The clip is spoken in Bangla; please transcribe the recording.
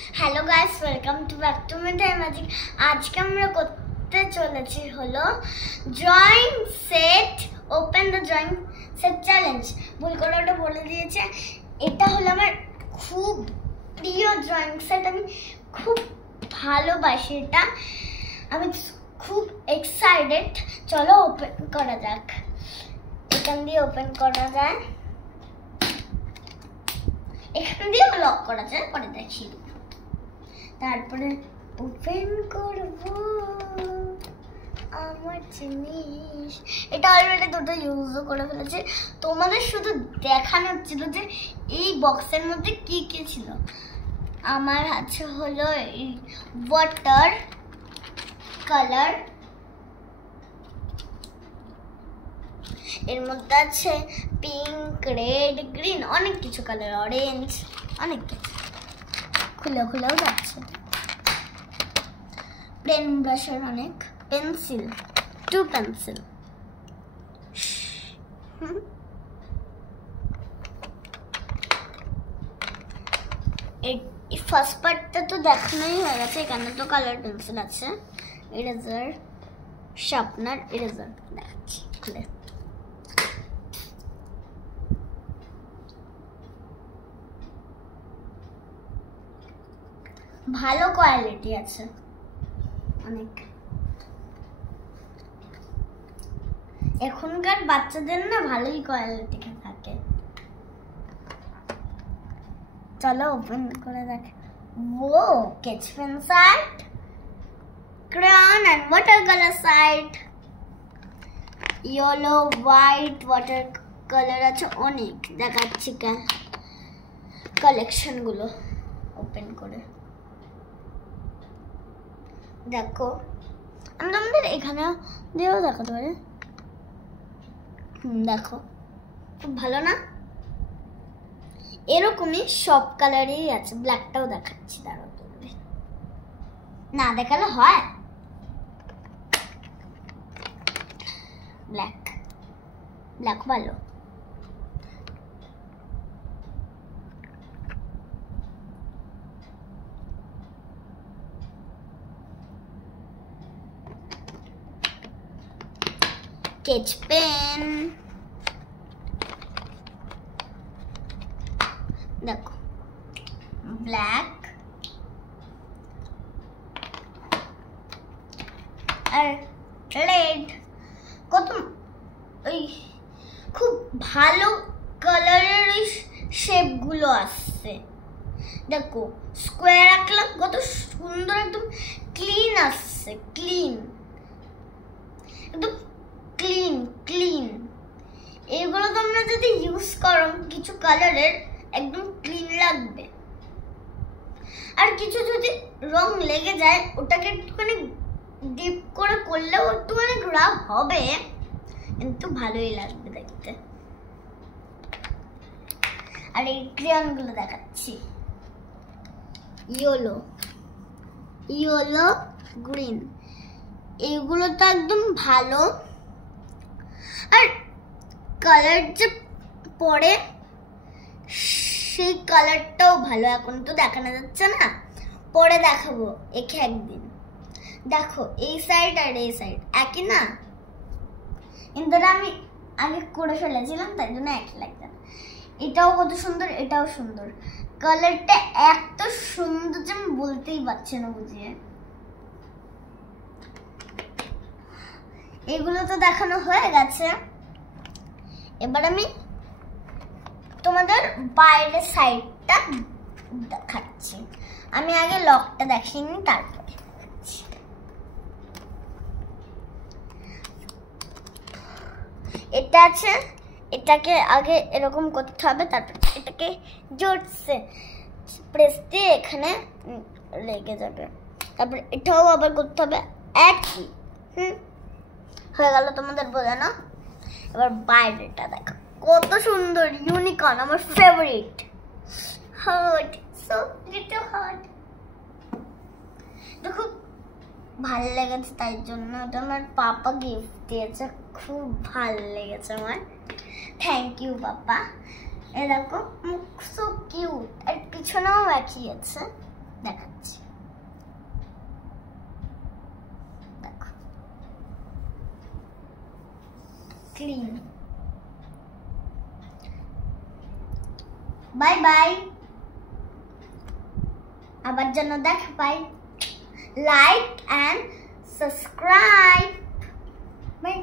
Hello guys, welcome to back to Mithai magic. आज के আমরা করতে চলেছি হলো drawing set open the drawing set challenge. ভুল করে ওটা বলে দিয়েছে। এটা হলো আমার খুব প্রিয় ড্রয়িং সেট, আমি খুব ভালোবাসি এটা, আমি খুব এক্সাইটেড। চলো ওপেন করা যাক। এখান দিয়ে ওপেন করা যায়, এখান দিয়ে লক করা যায়, পরে দেখি। তারপরে ওপেন করব আমার জিনিস। এটা অলরেডি দুটো ইউজও করে ফেলেছে। তোমাদের শুধু দেখানোর ছিল যে এই বক্সের মধ্যে কি কি ছিল। আমার আছে হলো এই ওয়াটার কালার, এর মধ্যে আছে পিঙ্ক, রেড, গ্রিন, অনেক কিছু কালার, অরেঞ্জ, অনেক কিছু। খুলে খুলেও যাচ্ছে। পেন ব্রাশের অনেক, পেন্সিল, 2 পেন্সিল। এই ফার্স্ট পার্টটা তো দেখানোই হয়ে গেছে। এখানে তো কালার পেন্সিল আছে, ইরেজার, শার্পনার, ইরেজার দেখাচ্ছি খুলে। ভালো কোয়ালিটি আছে অনেক। এখনকার বাচ্চাদের না ভালোই কোয়ালিটি থাকে। চলো ওপেন করে দেখ। ও sketch pen side, crayon and water colour side, yellow, white, water colour আছে অনেক। দেখাচ্ছি কালেকশন গুলো ওপেন করে। দেখো, আমি তোমাদের এখানে দিয়েও দেখাতে পারি। দেখো খুব ভালো না? এরকমই সব কালারই আছে। ব্ল্যাকটাও দেখাচ্ছি, দাঁড়াও তোমাদের। না দেখালে হয়? ব্ল্যাক ব্ল্যাক ভালো। স্কেচ পেন দেখো, ব্ল্যাক আর রেড। কত ওই খুব ভালো কালারের ওই শেপ গুলো আসছে। দেখো স্কোয়ার আঁকলাম, কত সুন্দর একদম ক্লিন আসছে, ক্লিন, একদম ক্লিন ক্লিন। এইগুলো তোমরা যদি ইউজ করো কিছু কালারের, একদম ক্লিন লাগবে। আর কিছু যদি রং লেগে যায়, ওটাকে একটুখানি ডিপ করে করলেও একটুখানি রাফ হবে, কিন্তু ভালোই লাগবে দেখতে। আর এই ক্রেয়ন গুলো দেখাচ্ছি, ইয়েলো, ইয়েলো, গ্রিন, এইগুলো তো একদম ভালো। আর কালার যে পরে সেই কালারটাও ভালো। এখন তো দেখানো যাচ্ছে না, পরে দেখাবো একে একদিন। দেখো এই সাইড আর এই সাইড একই না, কিন্তু আমি আগে করে ফেলেছিলাম, তাই জন্য একই লাগছে না। এটাও কত সুন্দর, এটাও সুন্দর। কালারটা এত সুন্দর যে আমি বলতেই পারছি না বুঝিয়ে। এগুলো তো দেখানো হয়ে গেছে। এবার আমি তোমাদের বাইরের সাইডটা দেখাচ্ছি। আমি আগে লকটা দেখিনি, তারপর এটা আছে, এটাকে আগে এরকম করতে হবে, তারপর এটাকে জোরসে প্রেস দিয়ে এখানে লেগে যাবে। তারপর এটাও আবার করতে হবে একই। হয়ে গেল তোমাদের বোঝানো। এবার বাইরেটা দেখো কত সুন্দর, ইউনিকর্ন, আমার favourite. Heart, so little heart. দেখো ভালো লেগেছে, তাই জন্য ওটা আমার পাপা গিফট দিয়েছে। খুব ভালো লেগেছে আমার, থ্যাংক ইউ পাপা। এ দেখো মুখ সো কিউট, আর পিছনেও একই আছে। দেখাচ্ছি। দেখো ক্লিন। বাই বাই, আবার যেন দেখা পাই। Like and subscribe. বাই।